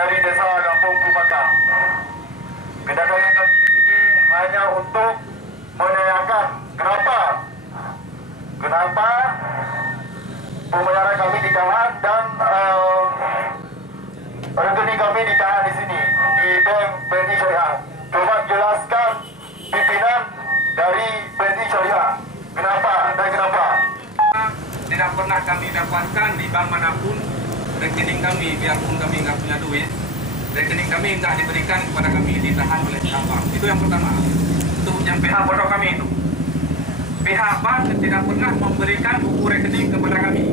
dari Desa Kampung Pumakang. Kedatangan kami di sini hanya untuk menanyakan kenapa pembayaran kami ditahan dan rekening kami ditahan di sini di Bank BNI Syariah. Coba jelaskan pimpinan dari BNI Syariah kenapa dan kenapa. Tidak pernah kami dapatkan di bank manapun rekening kami, biarpun kami nggak punya duit, rekening kami nggak diberikan kepada kami, ditahan oleh pihak bank. Itu yang pertama. Untuk yang pihak bodoh kami itu, pihak bank tidak pernah memberikan buku rekening kepada kami.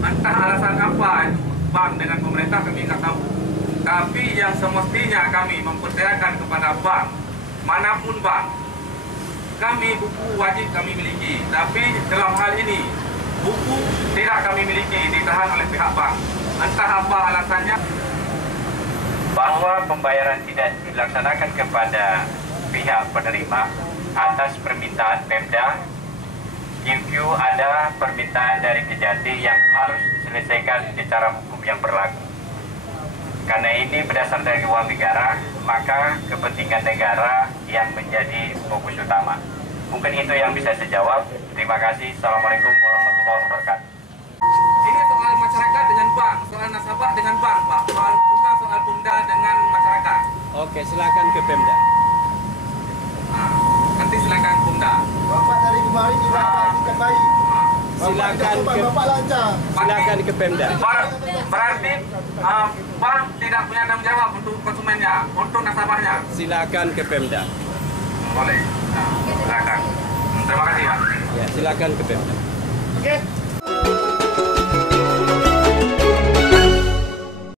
Entah alasan apa itu bank dengan pemerintah kami nggak tahu. Tapi yang semestinya kami mempercayakan kepada bank, manapun bank, kami buku wajib kami miliki. Tapi dalam hal ini buku tidak kami miliki, ditahan oleh pihak bank. Entah apa alasannya. Bahwa pembayaran tidak dilaksanakan kepada pihak penerima atas permintaan Pemda. Review ada permintaan dari Kejati yang harus diselesaikan secara hukum yang berlaku. Karena ini berdasar dari uang negara, maka kepentingan negara yang menjadi fokus utama. Mungkin itu yang bisa saya jawab. Terima kasih. Assalamualaikum warahmatullahi wabarakatuh. Ini soal masyarakat dengan bank, soal nasabah dengan bank, Pak. Bukan soal Pemda dengan masyarakat. Oke, silakan ke Pemda. Nanti silakan Pemda. Bapak dari kemarin di Bapak bukan baik. Silakan ke Pemda. Berarti bank tidak punya tanggung jawab untuk konsumennya, untuk nasabahnya. Silakan ke Pemda. Boleh. Silakan. Terima kasih ya. Ya, silakan ke Pemda. Oke.